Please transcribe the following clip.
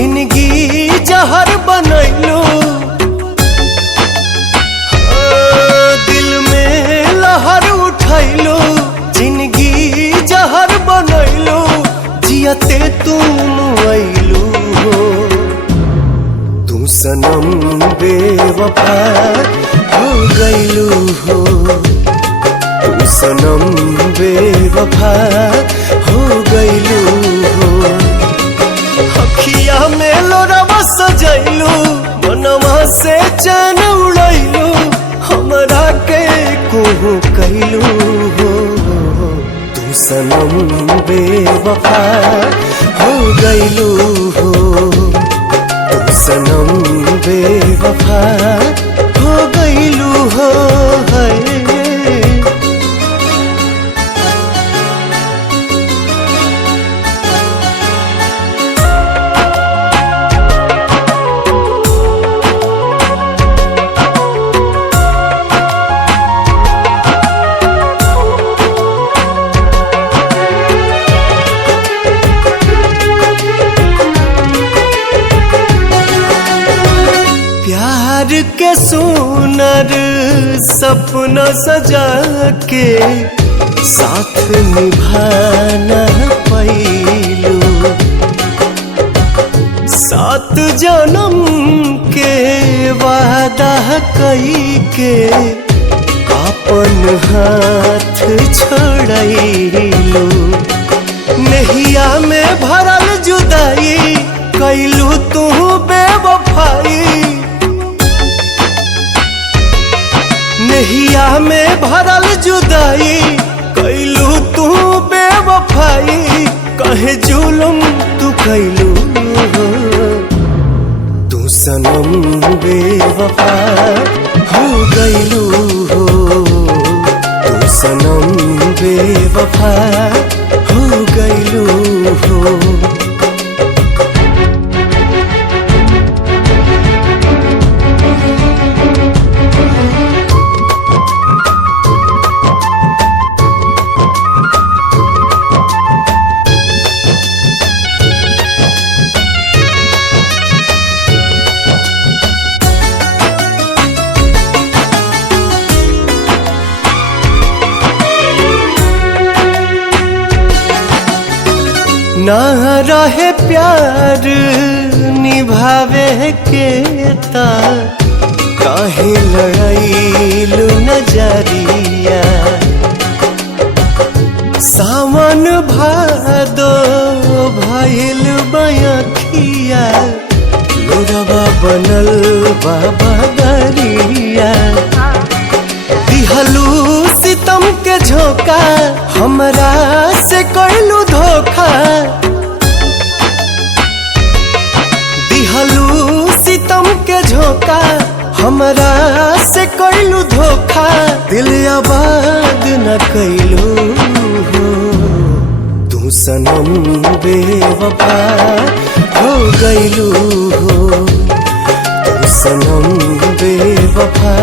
जिंदगी जहर बनैलू, दिल में लहर उठैलू। जिंदगी जहर बनैलू, जियते तुम अइलू हो। तू सनम बेवफा हो गइलू हो। तू सनम बेवफा हो गइलू हो। अखिया में लोरवा सजैलू, मनवा से चैन उड़ैलू। हमरा के कोहू कैलू हो। तू सनम बेवफा हो गइलू हो। तू सनम बेवफा हो गइलू हो। प्यार के सुनर सपना सजा के साथ निभाना पैलू। 7 जन्म के वादा कई के अपन हाथ छोड़ैलू। नहिया में भरल जुदाई कैलू तू बेवफाई। नहिया में भरल जुदाई कैलू तू बेवफाई। कहे जुलुम तू कैलू हो। तू सनम बेवफा हो गइलू हो। तू सनम बेवफा हो गइलू हो। ना रहे प्यार निभावे के ता काहे लड़ाइलू नजरिया। सावन भादो भइल बयखिया, लोरवा बनल बाबा गरिया। दिहलू सितम के झोंका, हमरा से कैलू धोखा। दिहलू सितम के झोंका, हमरा से कैलू धोखा। दिल आबाद न कैलू हो। तू सनम बेवफा हो गइलू हो। तू सनम बेवफा